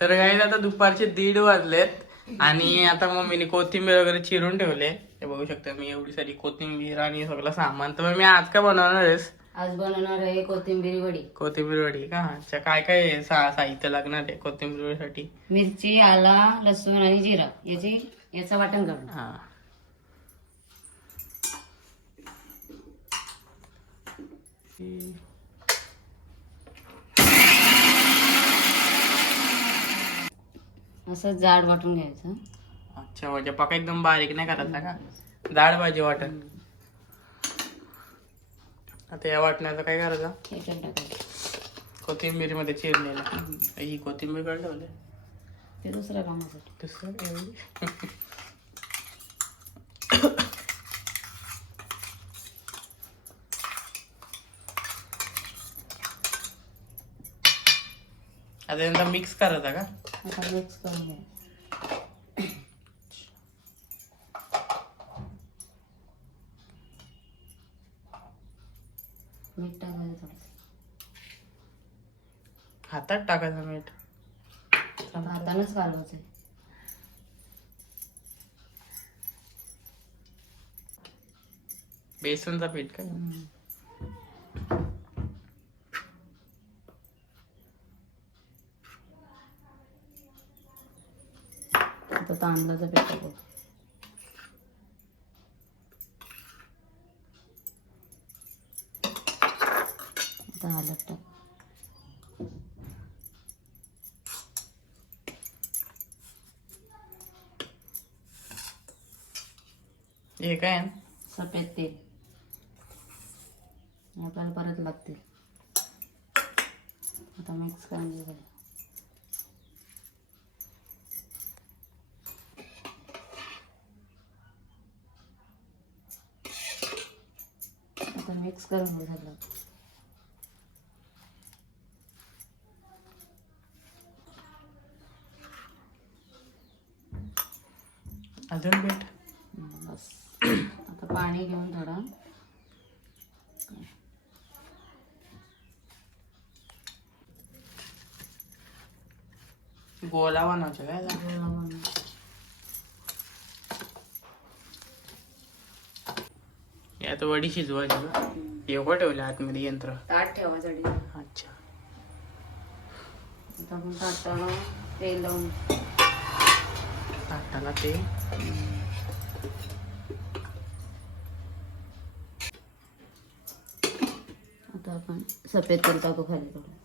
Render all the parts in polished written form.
तर काही आता दुपारचे 1:30 वाजलेत आणि आता मम्मीने कोथिंबीर वगैरे चिरून ठेवले. हे बघू शकता मी एवढी सारी कोथिंबीर आणि सगळं सामान. तर मी आज काय बनवणार आहेस? आज बनवणार आहे कोथिंबीर वडी. कोथिंबीर वडी का? अच्छा, काय काय आहे? साहित्य लागणार आहे कोथिंबीर वडीसाठी? मिरची, आला, लसूण आणि जिरा याचं वाटण करून. हा, असं जाड वाटून घ्यायचं. अच्छा, म्हणजे पका एकदम बारीक नाही करायचा का? डाळ भाजी वाटण. आता या वाटण्याचं काय करायचं? याच्यात टाकायचं. कोथिंबीर मध्ये चिरलेला. ही कोथिंबीर काढ ठेवले. ते दुसऱ्या कामासाठी. दुसरं एवढी. आता यांचा मिक्स करायचा का? आता मिक्स करून घ्यायचं. मीठ टाकायचं थोडंसं. हातात टाकायचं मीठ. हातानंच घालवायचं. बेसनचा पीठ काय? आता तांदळाचं पीठ टाकायचं. आता हळद टाक. हे काय? सफेद तेल आपल्याला परत लागतील. आता मिक्स करून घ्यायचं. आता मिक्स करून झालं. अजून पीठ. बस. आता पाणी घेऊन थोडं गोला बनवायचं काय? गोळा बनवून. यात वडी शिजवायची का? एवढं ठेवलं आतमध्ये यंत्र. ताट ठेवायसाठी. अच्छा, आता आपण ताटाला तेल लावून. ताटाला ते आता आपण सफेद तेल टाकू खाली थोडं.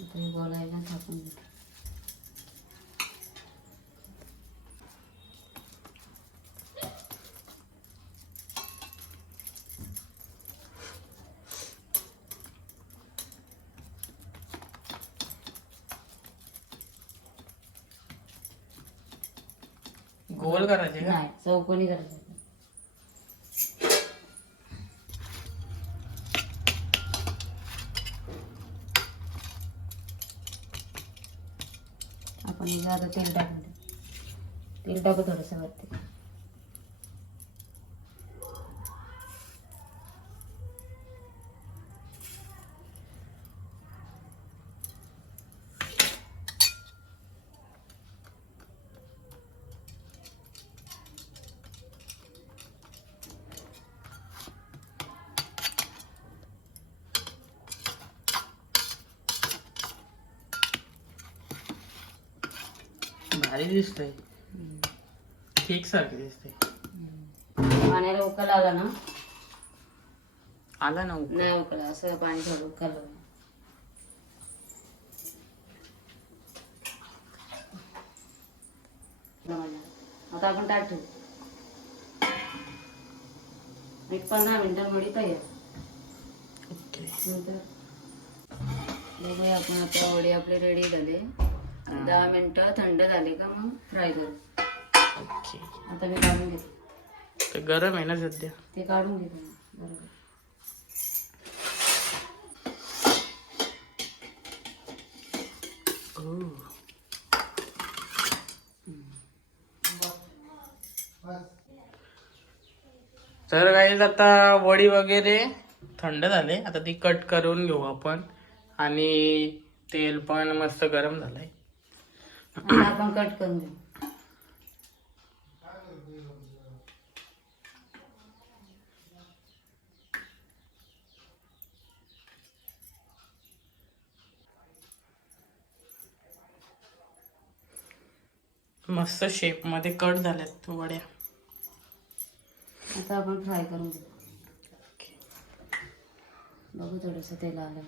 आता हे बोलायला टाकून देतो. गोल करायचे का? नाही, चौकोनी करायचं. आपण हिला आता तेल टाकू. तेल टाकू थोडंसं वरती. भारी दिसतंय. केक सारखे दिसतंय. पाण्याला उकळ आला ना? आला ना उकळ. नाही उकळा, असं पाणी थोडं उकळलं. आता आपण ताट ठेवू. एक 15 मिनिटं वडी तयार. ओके. नंतर बघूया आपण. आता वडी आपले रेडी झाले. 10 मिनिटं थंड झाले का मग फ्राय करू. ओके. आता मी काढून घेते. ते गरम आहे ना सध्या? ते काढून घेते. बरोबर. तर काही आता वडी वगैरे थंड झाले, आता ती कट करून घेऊ आपण. आणि तेल पण मस्त गरम झालंय. आता आपण कट करून घेऊ. मस्त शेप मध्ये कट झाल्यात वड्या. आता आपण फ्राय करून घेऊ. बघू थोडंसं तेल आलं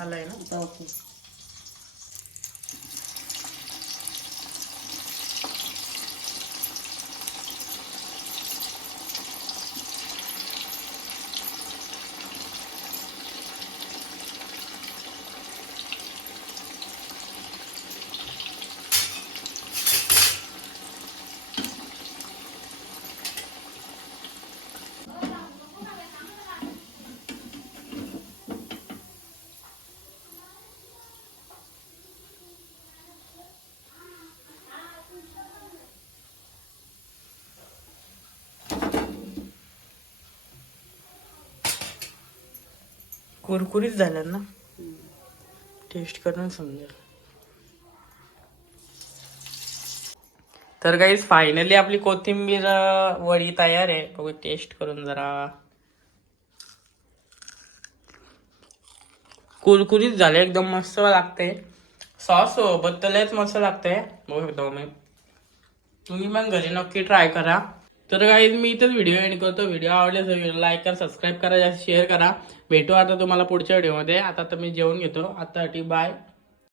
आलंय ना. आता ओके. कुरकुरीत झाल्यात ना, टेस्ट करून समजेल. तर काही फायनली आपली कोथिंबीर वडी तयार आहे. बघू टेस्ट करून जरा. कुरकुरीत झाले, एकदम मस्त लागते. सॉस सोबत लयच मस्त लागते. बघू शकतो मी. तुम्ही पण घरी नक्की ट्राय करा. तर काही मी इथंच व्हिडिओ एंड करतो. व्हिडिओ आवडल्यास व्हिडिओ लाईक करा, सबस्क्राईब करा, जास्त शेअर करा. भेटू आता तुम्हाला पुढच्या व्हिडिओमध्ये. आता तर मी जेवून घेतो. आता बाय.